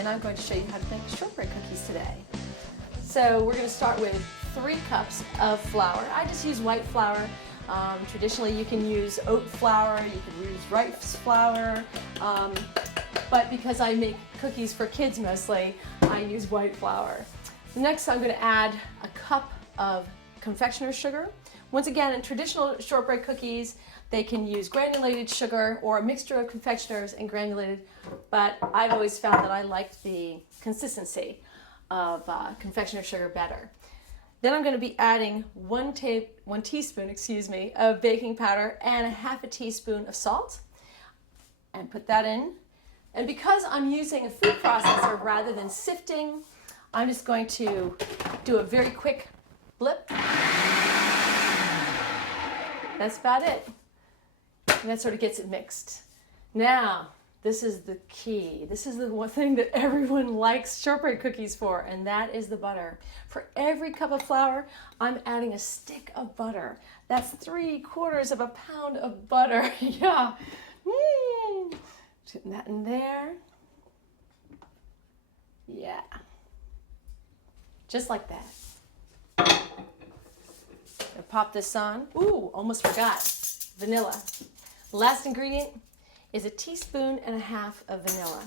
and I'm going to show you how to make shortbread cookies today. So we're going to start with 3 cups of flour. I just use white flour. Traditionally you can use oat flour, you can use rice flour, but because I make cookies for kids mostly, I use white flour. Next I'm going to add a cup of confectioner's sugar. Once again, in traditional shortbread cookies, they can use granulated sugar or a mixture of confectioner's and granulated, but I've always found that I liked the consistency of confectioner's sugar better. Then I'm going to be adding one teaspoon of baking powder and a half a teaspoon of salt, and put that in. And because I'm using a food processor rather than sifting, I'm just going to do a very quick blip. That's about it. And that sort of gets it mixed. Now, this is the key. This is the one thing that everyone likes shortbread cookies for, and that is the butter. For every cup of flour, I'm adding a stick of butter. That's 3/4 of a pound of butter. Yeah. Putting that in there. Yeah. Just like that. I'll pop this on. Ooh, almost forgot. Vanilla. Last ingredient is 1.5 teaspoons of vanilla.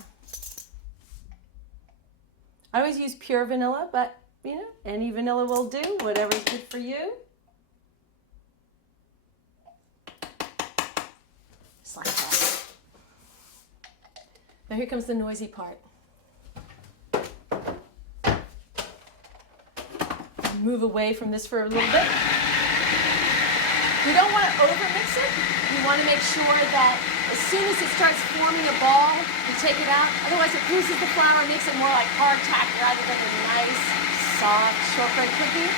I always use pure vanilla, but you know, any vanilla will do, whatever's good for you. Just like that. Now here comes the noisy part. Move away from this for a little bit. You don't want to overmix it. You want to make sure that as soon as it starts forming a ball, you take it out. Otherwise it loses the flour and makes it more like hardtack rather than a nice, soft shortbread cookie.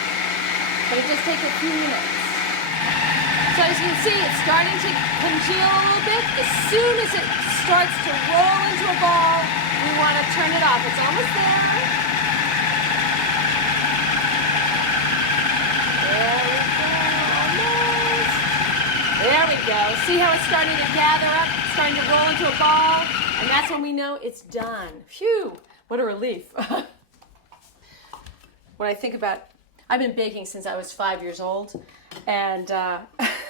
But it just takes a few minutes. So as you can see, it's starting to congeal a little bit. As soon as it starts to roll into a ball, we want to turn it off. It's almost there. There we go. See how it's starting to gather up, starting to roll into a ball, and that's when we know it's done. Phew, what a relief. When I think about, I've been baking since I was 5 years old, and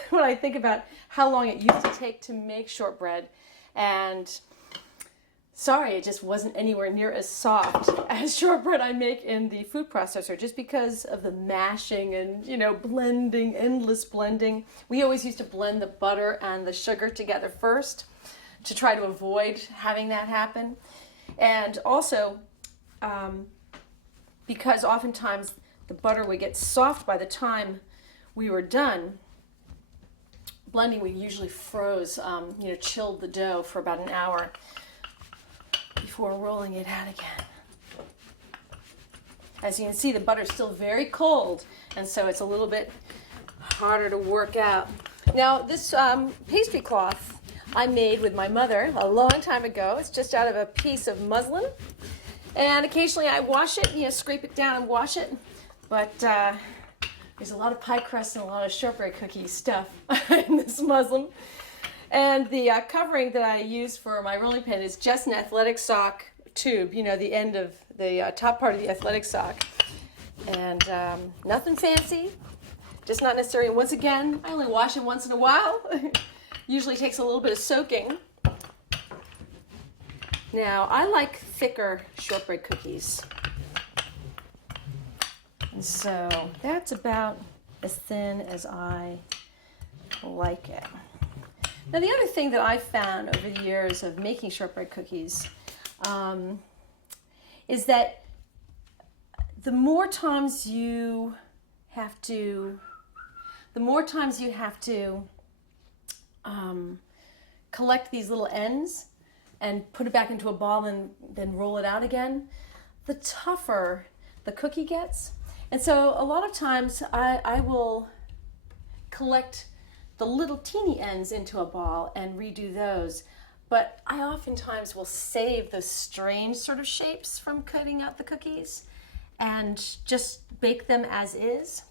when I think about how long it used to take to make shortbread, and sorry, it just wasn't anywhere near as soft as shortbread I make in the food processor, just because of the mashing and, you know, blending, endless blending. We always used to blend the butter and the sugar together first to try to avoid having that happen. And also, because oftentimes the butter would get soft by the time we were done blending, we usually froze, chilled the dough for about an hour before rolling it out again. As you can see, the butter's still very cold, and so it's a little bit harder to work out. Now, this pastry cloth I made with my mother a long time ago. It's just out of a piece of muslin, and occasionally I wash it, scrape it down and wash it, but there's a lot of pie crust and a lot of shortbread cookie stuff in this muslin. And the covering that I use for my rolling pin is just an athletic sock tube, the end of the top part of the athletic sock. And nothing fancy, just not necessary. And once again, I only wash it once in a while. Usually takes a little bit of soaking. Now, I like thicker shortbread cookies. And so that's about as thin as I like it. Now, the other thing that I've found over the years of making shortbread cookies is that the more times you have to collect these little ends and put it back into a ball and then roll it out again, the tougher the cookie gets. And so a lot of times I will collect the little teeny ends into a ball and redo those. But I oftentimes will save those strange sort of shapes from cutting out the cookies and just bake them as is.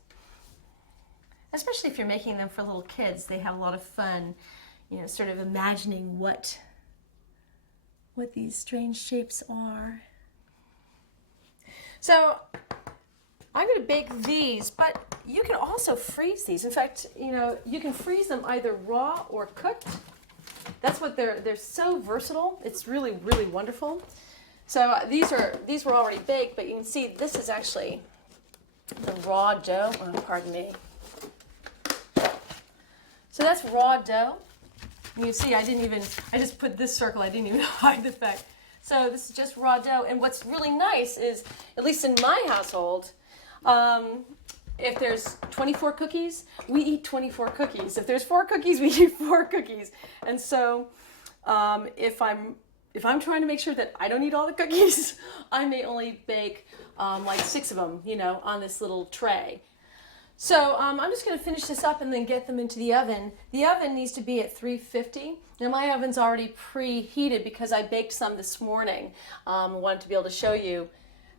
Especially if you're making them for little kids, they have a lot of fun, sort of imagining what these strange shapes are. So I'm going to bake these, but you can also freeze these. In fact, you know, you can freeze them either raw or cooked. That's what they're so versatile. It's really, really wonderful. So these were already baked, but you can see this is actually the raw dough. Oh, pardon me. So that's raw dough. You see, I just put this circle. I didn't even hide the fact. So this is just raw dough. And what's really nice is, at least in my household, if there's 24 cookies, we eat 24 cookies. If there's 4 cookies, we eat 4 cookies. And so if I'm trying to make sure that I don't eat all the cookies, I may only bake like 6 of them, you know, on this little tray. So I'm just going to finish this up and then get them into the oven. The oven needs to be at 350. Now my oven's already preheated because I baked some this morning. I wanted to be able to show you.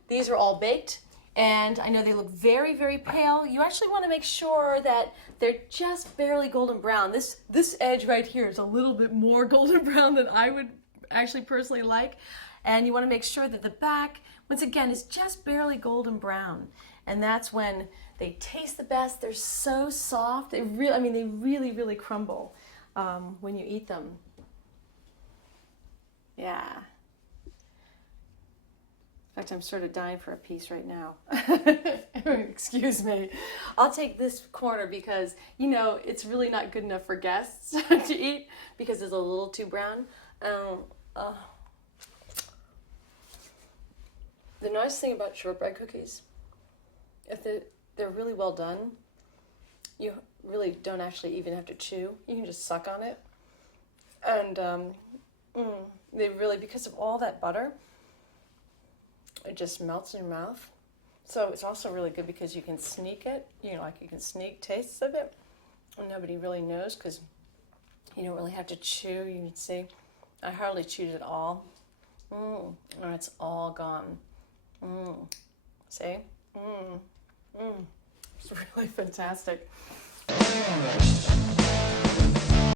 These are all baked, and I know they look very, very pale. You actually want to make sure that they're just barely golden brown. This edge right here is a little bit more golden brown than I would actually personally like. And you want to make sure that the back, once again, is just barely golden brown. And that's when they taste the best. They're so soft. They really, really crumble when you eat them. Yeah. In fact, I'm sort of dying for a piece right now. Excuse me. I'll take this corner because, you know, it's really not good enough for guests to eat because it's a little too brown. The nice thing about shortbread cookies, if they're really well done, you really don't actually even have to chew. You can just suck on it. And they really, because of all that butter, it just melts in your mouth. So it's also really good because you can sneak it, you know, like you can sneak tastes of it. And nobody really knows because you don't really have to chew. You can see, I hardly chewed at all. Oh, it's all gone. See? It's really fantastic.